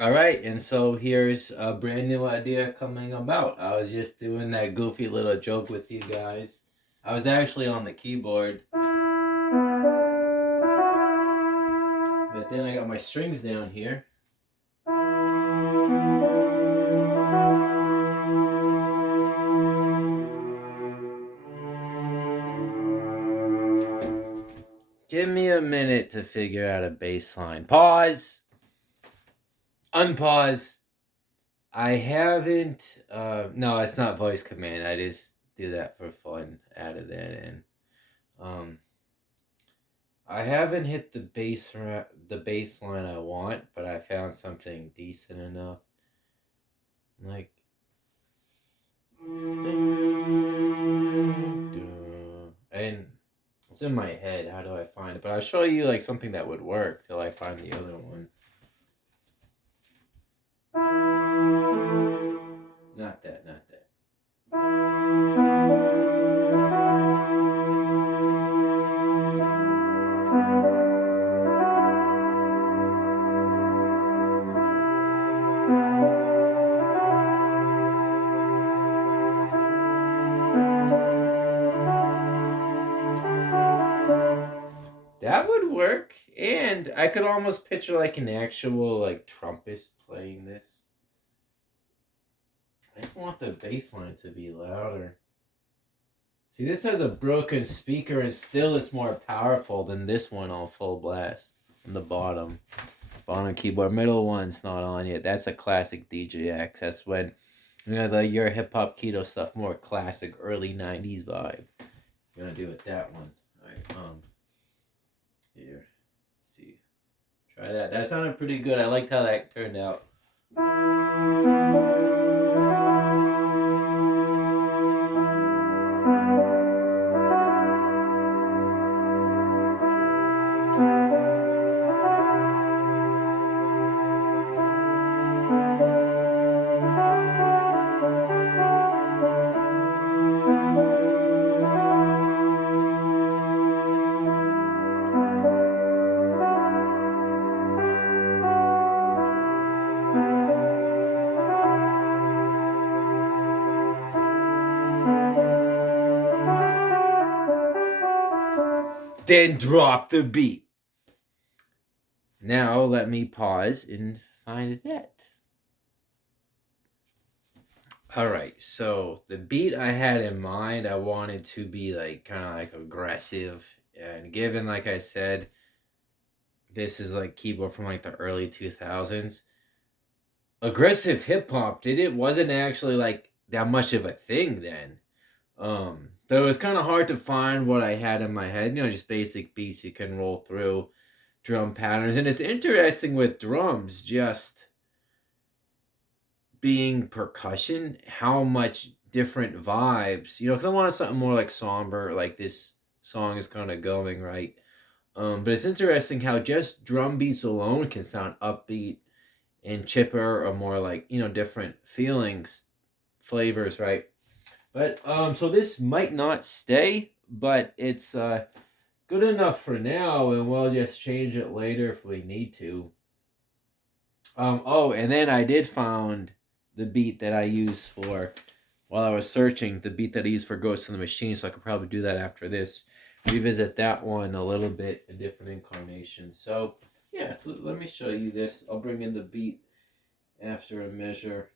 All right, and so here's a brand new idea coming about. I was just doing that goofy little joke with you guys. I was actually on the keyboard, but then I got my strings down here. Give me a minute to figure out a bass line. Pause. Unpause. I haven't. No, it's not voice command. I just do that for fun. Added that in. Um, I haven't hit the bass line I want, but I found something decent enough. Like, and it's in my head. How do I find it? But I'll show you like something that would work till I find the other one. Not that. Not that. That would work, and I could almost picture like an actual like trumpist playing this. I just want the bass line to be louder. See, this has a broken speaker, and still it's more powerful than this one on full blast. On the bottom keyboard, middle one's not on yet. That's a classic DJX. That's when your hip hop keto stuff, more classic early '90s vibe. You're gonna do it that one. All right. Here. Let's see. Try that. That sounded pretty good. I liked how that turned out. Then drop the beat. Now let me pause and find that. All right, so the beat I had in mind, I wanted to be like kind of like aggressive, and given like I said, this is like keyboard from like the early 2000s. Aggressive hip hop did it wasn't actually like that much of a thing then. Though it was kind of hard to find what I had in my head, just basic beats you can roll through, drum patterns, and it's interesting with drums just being percussion, how much different vibes, because I wanted something more like somber, like this song is kind of going, right? But it's interesting how just drum beats alone can sound upbeat and chipper or more like, different feelings, flavors, right? But so this might not stay, but it's good enough for now, and we'll just change it later if we need to. Oh, and then I did found the beat that I used for while I was searching, the beat that I used for Ghost in the Machine, so I could probably do that after this. Revisit that one a little bit, a different incarnation. So, yeah, so let me show you this. I'll bring in the beat after a measure.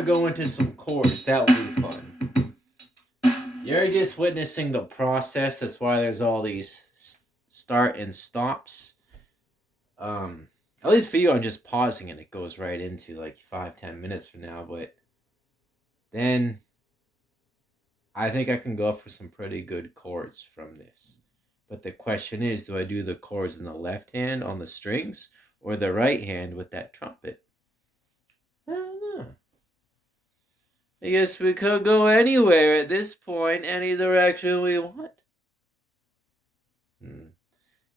to go into some chords. That will be fun. You're just witnessing the process. That's why there's all these start and stops. At least for you, I'm just pausing and it goes right into like 5-10 minutes from now. But then I think I can go for some pretty good chords from this. But the question is, do I do the chords in the left hand on the strings or the right hand with that trumpet? I don't know. I guess we could go anywhere at this point, any direction we want.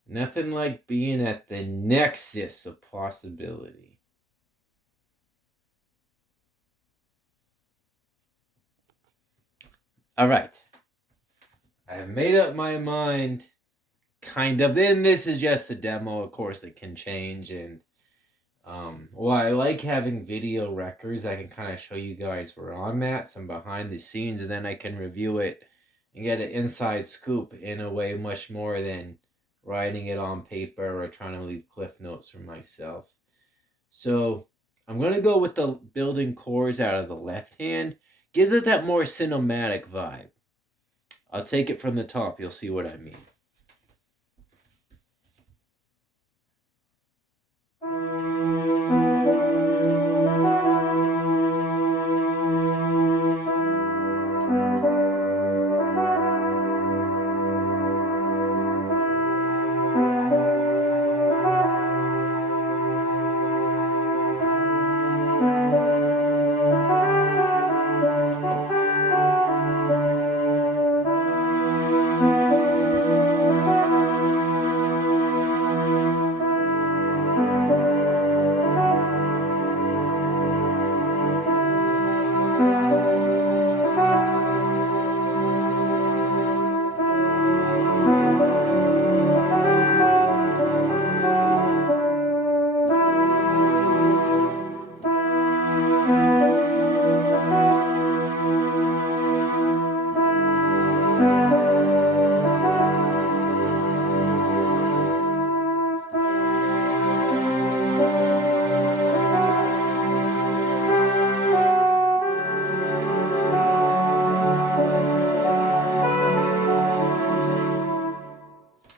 Nothing like being at the nexus of possibility. All right. I've made up my mind, kind of. Then this is just a demo, of course, it can change. And well, I like having video records. I can kind of show you guys where I'm at, some behind the scenes, and then I can review it and get an inside scoop in a way much more than writing it on paper or trying to leave cliff notes for myself. So I'm going to go with the building chords out of the left hand. Gives it that more cinematic vibe. I'll take it from the top. You'll see what I mean.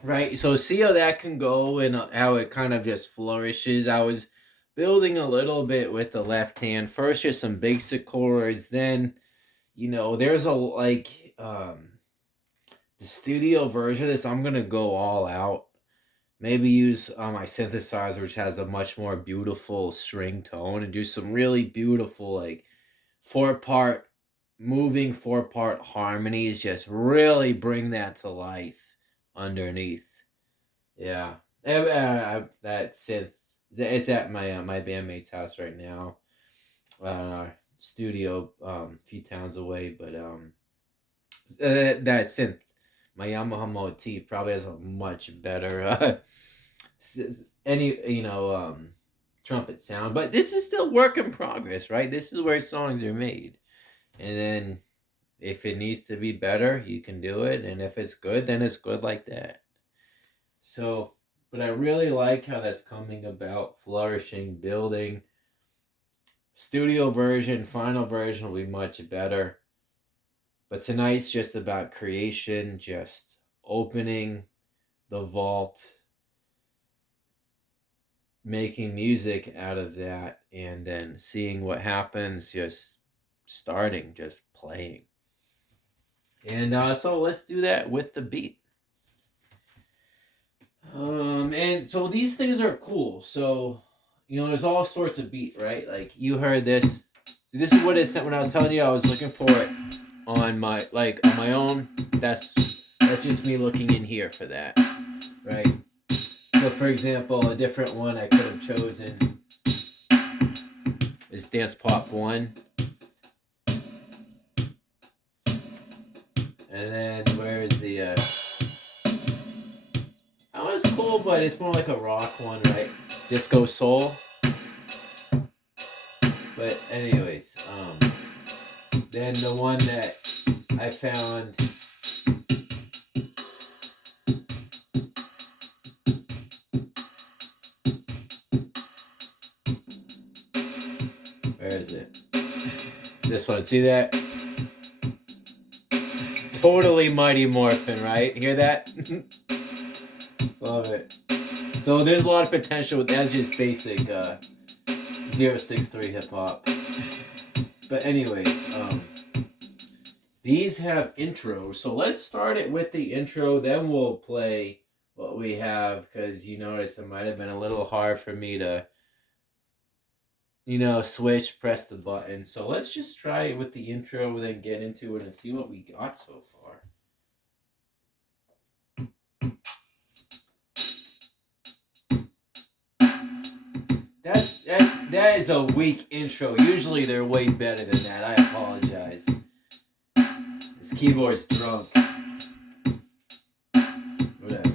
Right, so see how that can go and how it kind of just flourishes. I was building a little bit with the left hand. First, just some basic chords. Then, there's a the studio version of this. I'm gonna go all out. Maybe use my synthesizer, which has a much more beautiful string tone, and do some really beautiful like moving 4-part harmonies. Just really bring that to life underneath. Yeah, that synth. It's at my bandmate's house right now. Studio a few towns away, but that synth, my Yamaha motif probably has a much better trumpet sound. But this is still work in progress, right? This is where songs are made, and then if it needs to be better, you can do it, and if it's good, then it's good like that. So, but I really like how that's coming about, flourishing, building. Studio version, final version will be much better. But tonight's just about creation, just opening the vault, making music out of that, and then seeing what happens, just starting, just playing. And so let's do that with the beat. And so these things are cool. So, there's all sorts of beat, right? Like you heard this. This is what it said when I was telling you I was looking for it on my own. That's just me looking in here for that, right? So, for example, a different one I could have chosen is Dance Pop 1. And then where's the that one's cool, but it's more like a rock one, right? Disco Soul. But anyways, then the one that I found, where is it? This one, see that? Totally Mighty Morphin, right? Hear that? Love it. So there's a lot of potential with that's just basic 063 hip hop. But anyways, these have intros. So let's start it with the intro, then we'll play what we have, because you notice it might have been a little hard for me to, switch, press the button. So let's just try it with the intro, then get into it and see what we got so far. That is a weak intro. Usually they're way better than that. I apologize. This keyboard's drunk. Whatever.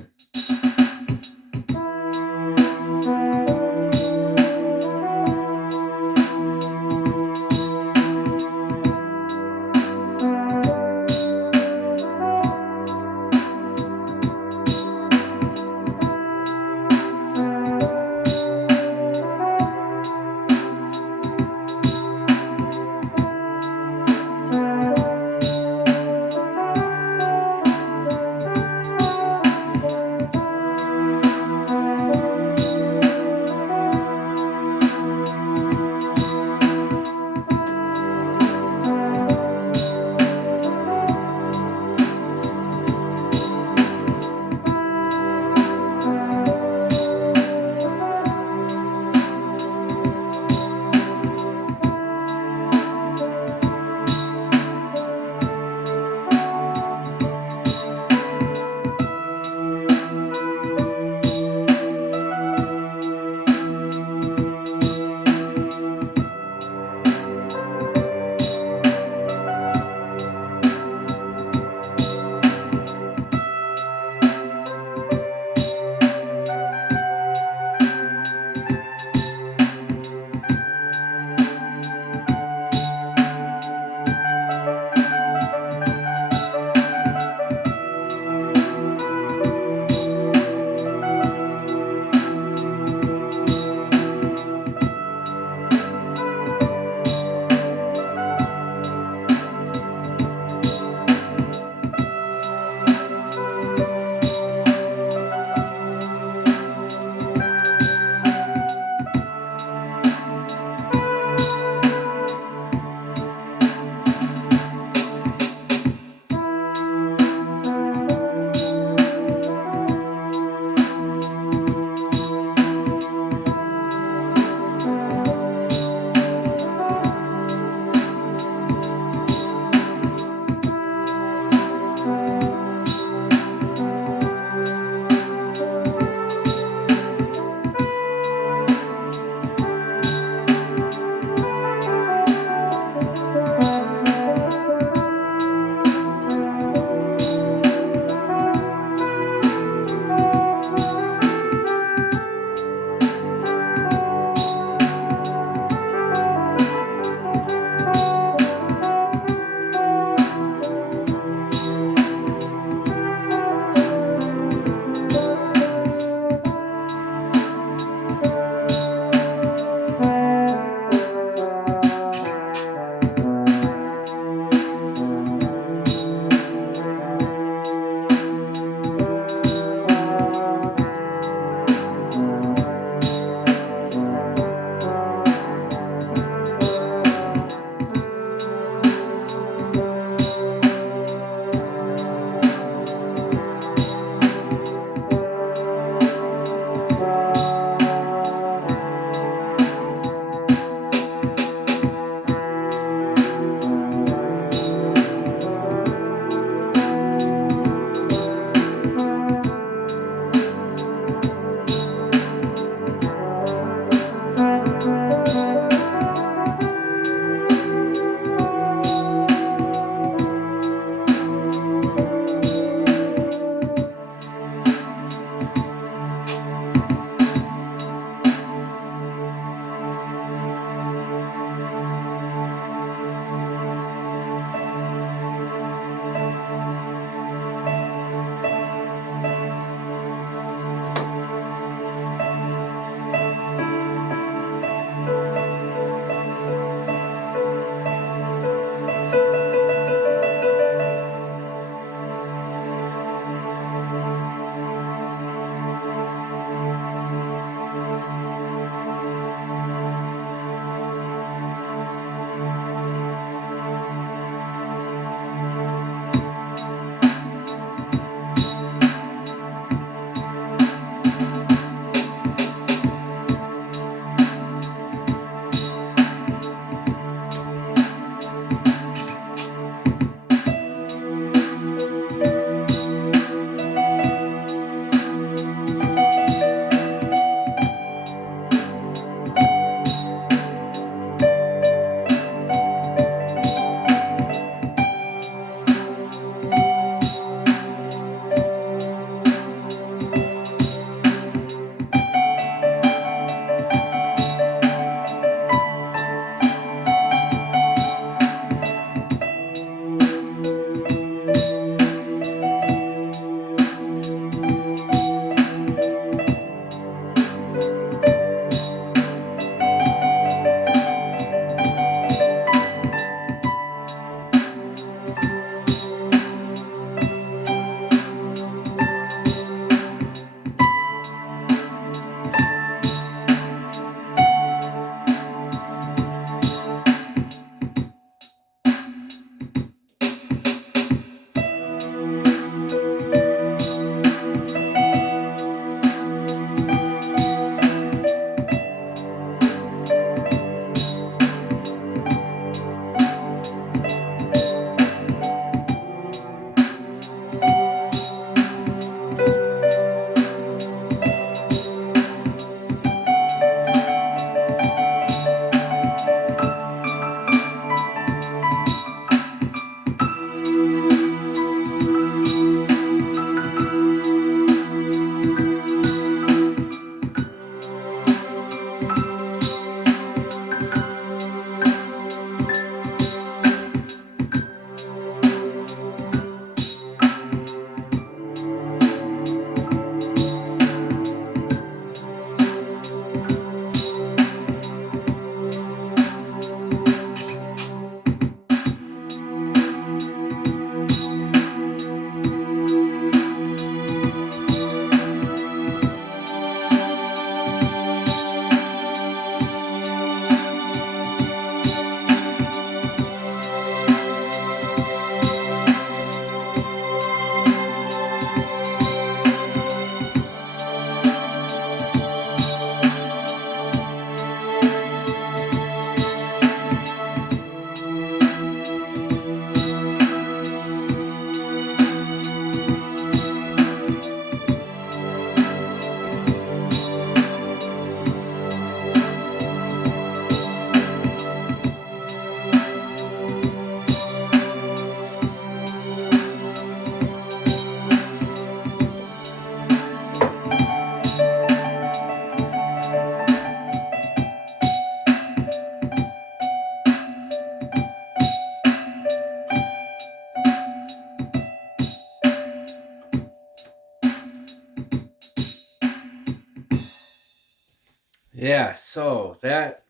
Yeah, so that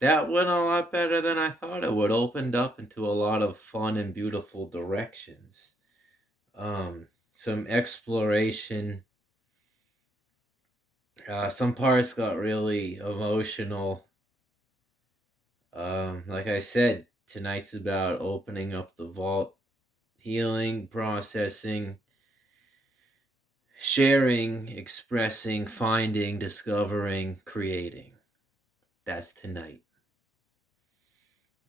went a lot better than I thought it would. Opened up into a lot of fun and beautiful directions. Some exploration. Some parts got really emotional. Like I said, tonight's about opening up the vault, healing, processing, sharing, expressing, finding, discovering, creating. That's tonight.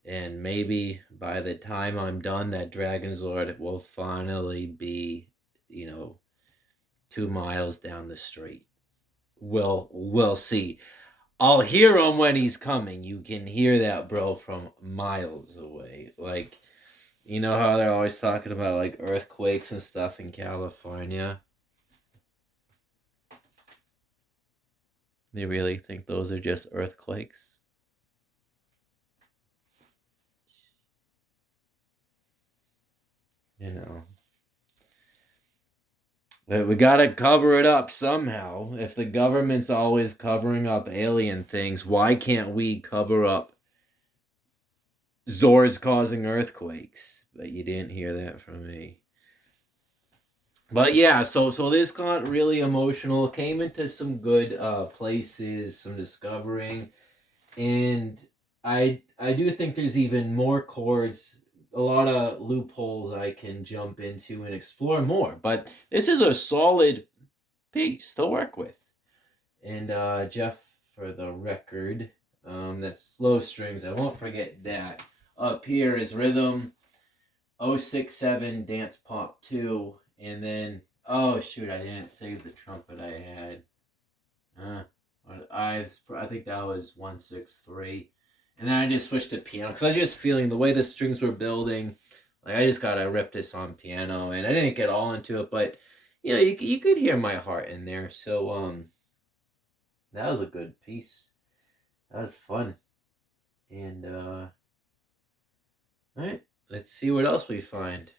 And maybe by the time I'm done, that Dragon's Lord will finally be, you know, 2 miles down the street. We'll see. I'll hear him when he's coming. You can hear that, bro, from miles away. Like, you know how they're always talking about like earthquakes and stuff in California? They really think those are just earthquakes? You know. But we gotta cover it up somehow. If the government's always covering up alien things, why can't we cover up Zords causing earthquakes? But you didn't hear that from me. But yeah, so this got really emotional. Came into some good places, some discovering, and I do think there's even more chords, a lot of loopholes I can jump into and explore more. But this is a solid piece to work with. And Jeff, for the record, that's slow strings. I won't forget that. Up here is rhythm 067 dance pop 2, and then oh shoot, I didn't save the trumpet I had. Uh, I think that was 163, and then I just switched to piano because I was just feeling the way the strings were building. Like I just gotta rip this on piano, and I didn't get all into it, but you know you could hear my heart in there. So that was a good piece. That was fun, and all right, let's see what else we find.